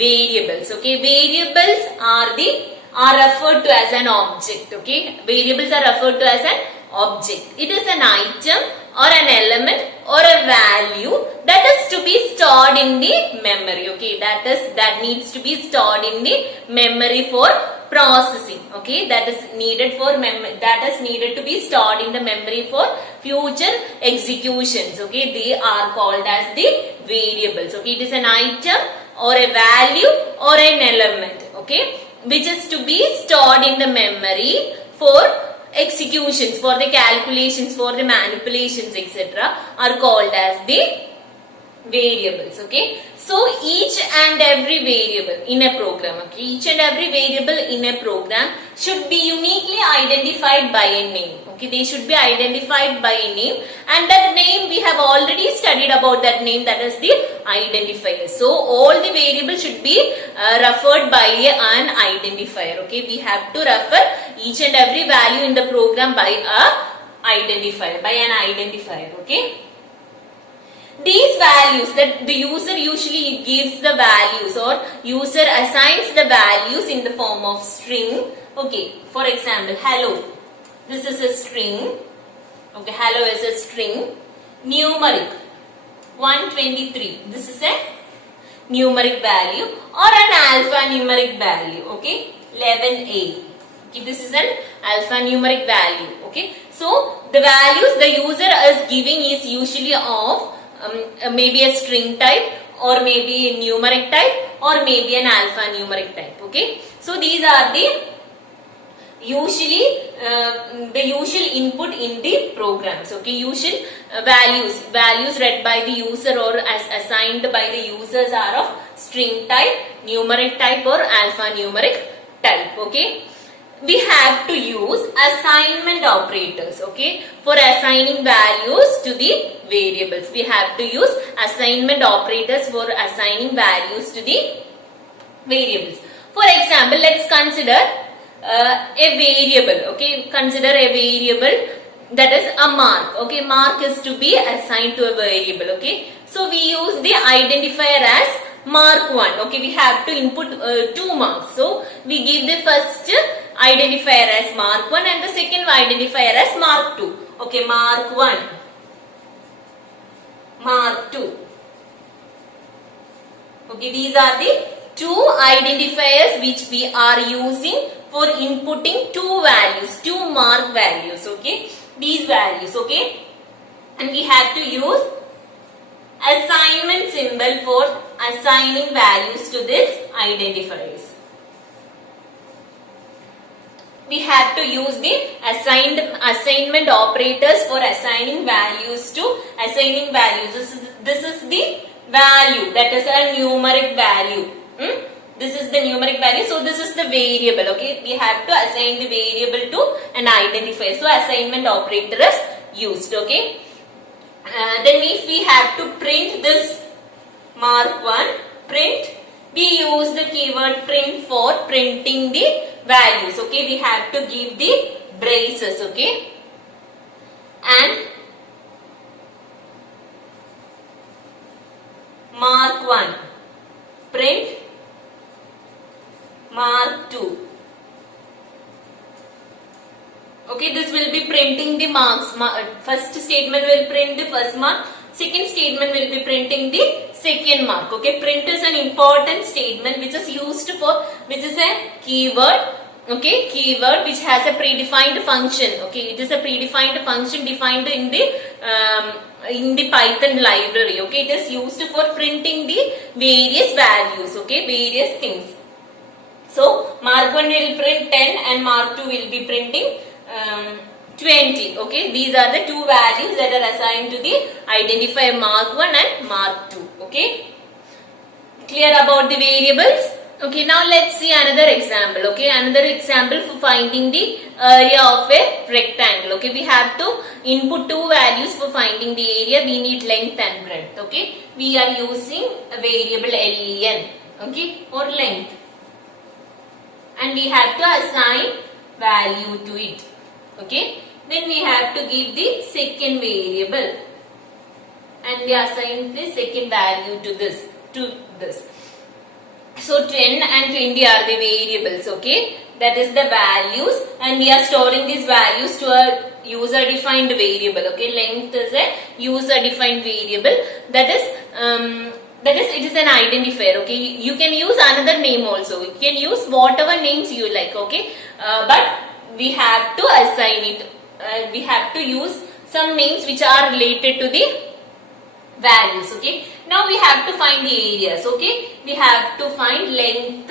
variables. Okay, variables are referred to as an object. Okay, variables are referred to as an object. It is an item or an element or a value that is to be stored in the memory. Okay, that needs to be stored in the memory for processing. Okay, that is needed to be stored in the memory for future executions. Okay, they are called as the variables. Okay, it is an item or a value or an element. Okay, which is to be stored in the memory for executions, for the calculations, for the manipulations, etc. are called as the variables. Okay, so each and every variable in a program, okay, each and every variable in a program should be uniquely identified by a name. Okay, they should be identified by a name, and that name we have already studied about that name, that is the identifier. So all the variables should be referred by an identifier. Okay, we have to refer each and every value in the program by an identifier. Okay, these values that the user usually gives the values, or user assigns the values in the form of string. Okay, for example, hello, this is a string. Okay, hello is a string. Numeric 123, this is a numeric value, or an alphanumeric value. Okay, 11a. Okay, this is an alphanumeric value. Okay, so the values the user is giving is usually of maybe a string type, or maybe a numeric type, or maybe an alphanumeric type. Okay, so these are the usual input in the programs. Okay, usual values read by the user or as assigned by the users are of string type, numeric type, or alphanumeric type. Okay, we have to use assignment operators. Okay, for assigning values to the variables, we have to use assignment operators for assigning values to the variables. For example, let's consider a variable. Okay, consider a variable that is a mark. Okay, mark is to be assigned to a variable. Okay, so we use the identifier as mark1. Okay, we have to input 2 marks, so we give the first identifier as mark1 and the second identifier as mark2. Okay, mark1, mark2. Okay, these are the two identifiers which we are using for inputting two values, two mark values. Okay, these values. Okay, and we have to use assignment symbol for assigning values to these identifiers. We have to use the assignment operators for assigning values to assigning values. This is the value, that is a numeric value. This is the numeric value. So this is the variable. Okay, we have to assign the variable to an identifier. So assignment operator is used. Okay. Then if we have to print this mark1, print, we use the keyword print for printing the values. Okay, we have to give the braces. Okay, and mark1, print mark2. Okay, this will be printing the marks. First statement will print the first mark, second statement will be printing the second mark. Okay, print is an important statement which is used for, which is a keyword. Okay, keyword which has a predefined function. Okay, it is a predefined function defined in the Python library. Okay, it is used for printing the various values. Okay, various things. So mark1 will print 10 and mark2 will be printing 20. Okay, these are the two values that are assigned to the identifier mark1 and mark2. Okay, clear about the variables? Okay, now let's see another example. Okay, another example for finding the area of a rectangle. Okay, we have to input two values for finding the area. We need length and breadth. Okay, we are using a variable len. Okay, or length, and we have to assign value to it. Okay, then we have to give the second variable and we assign the second value to this. So 10 and 20 are the variables, okay? That is the values, and we are storing these values to a user defined variable, okay? Length is a user defined variable. That is it is an identifier, okay? You can use another name also. You can use whatever names you like, okay? But we have to assign it. We have to use some names which are related to the values, okay? Now we have to find the areas, okay? We have to find length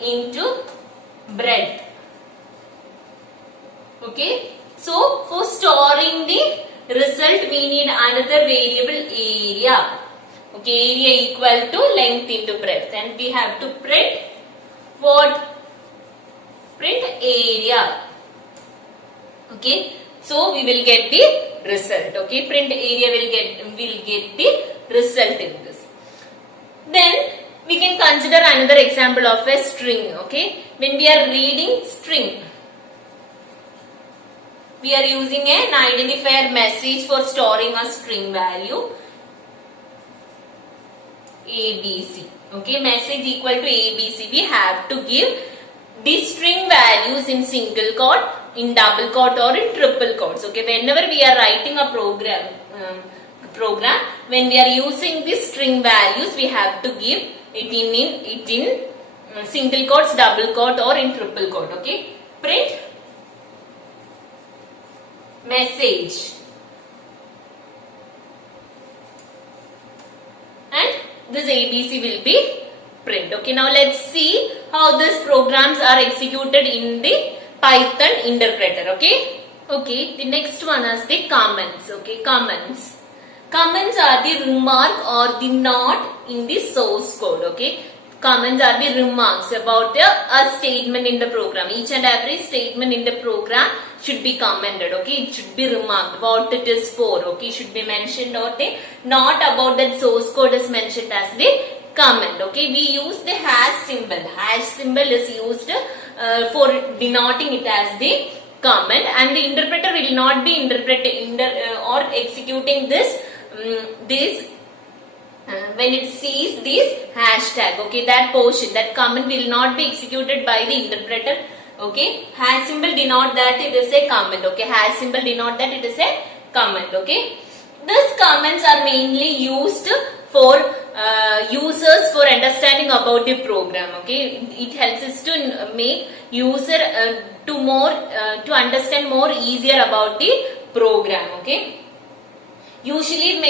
into breadth, okay? So for storing the result we need another variable area, okay? Area equal to length into breadth, and we have to print what? Print area, okay? So we will get the result, okay? Print area will get the result in this. Then we can consider another example of a string, okay? When we are reading string, we are using an identifier message for storing a string value ABC, okay? Message equal to ABC. We have to give the string values in single quote, in double quote, or in triple quotes, okay? Whenever we are writing a program, when we are using the string values, we have to give it in single quotes, double quote, or in triple quote, okay? Print message, and this ABC will be print, okay? Now let's see how these programs are executed in the Python interpreter, okay? Okay, the next one is the comments, okay? Comments are the remark or the note in the source code, okay? Comments are the remarks about a statement in the program. Each and every statement in the program should be commented, okay? It should be remarked what it is for, okay? Should be mentioned, or the not about that source code is mentioned as the comment, okay? We use the hash symbol. Hash symbol is used for denoting it as the comment, and the interpreter will not be or executing this when it sees this hashtag, okay? That portion, that comment will not be executed by the interpreter, okay? Hash symbol denote that it is a comment, okay? Hash symbol denote that it is a comment, okay? These comments are mainly used for users for understanding about the program, okay? It helps us to make user to understand more easier about the program, okay? Usually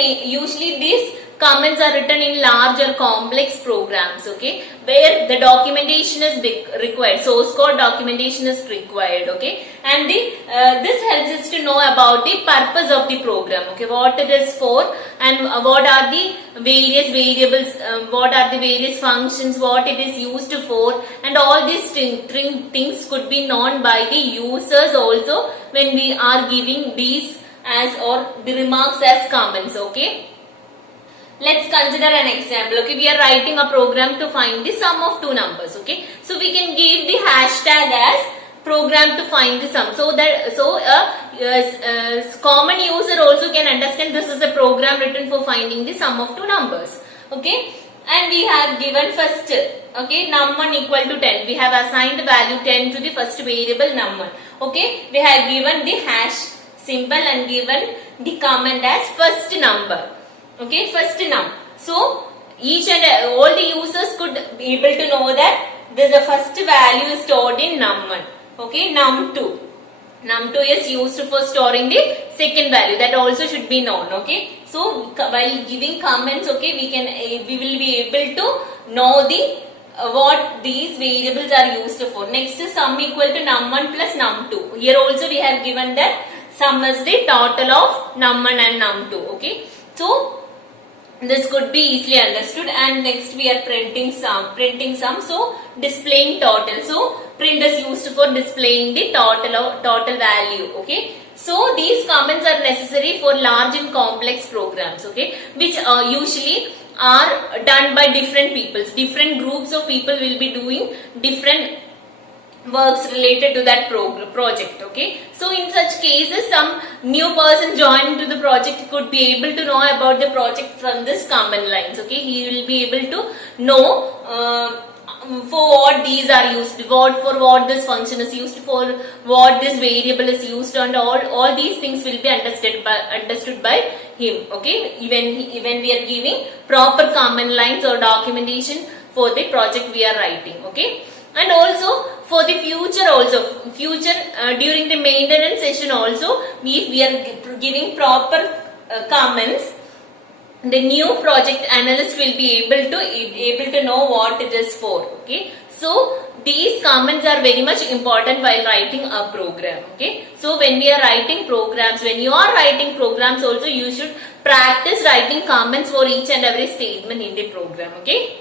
these comments are written in large or complex programs, okay, where the documentation is required, source code documentation is required, okay, and this helps us to know about the purpose of the program, okay, what it is for, and what are the various variables, what are the various functions, what it is used for, and all these things could be known by the users also when we are giving these as or the remarks as comments, okay. Let's consider an example, okay. We are writing a program to find the sum of two numbers, okay. So we can give the hashtag as program to find the sum, so that common user also can understand this is a program written for finding the sum of two numbers, okay. And we have given first, okay, num1 equal to 10. We have assigned value 10 to the first variable num1, okay. We have given the hash symbol and given the comment as first number, okay, first num. So each and all the users could be able to know that this the first value is stored in num1, okay. Num2 is used for storing the second value, that also should be known, okay. So while giving comments, okay, we will be able to know the what these variables are used for. Next is sum equal to num1 plus num2. Here also we have given that sum is the total of num1 and num2, okay. So this could be easily understood. And next we are printing sum, so displaying total. So print is used for displaying the total value, okay. So these comments are necessary for large and complex programs, okay, which usually are done by different people. Different groups of people will be doing different works related to that project, okay. So in such cases, some new person joined to the project project could be able to know about the project from this common lines. Okay, he will be able to know for what these are used, for what this function is used, for what this variable is used, and all these things will be understood by him. Okay, when we are giving proper common lines or documentation for the project we are writing. Okay, and also for the future during the maintenance session also, if we are giving proper comments, the new project analyst will be able to know what it is for. Okay, so these comments are very much important while writing a program. Okay, so when you are writing programs also, you should practice writing comments for each and every statement in the program. Okay.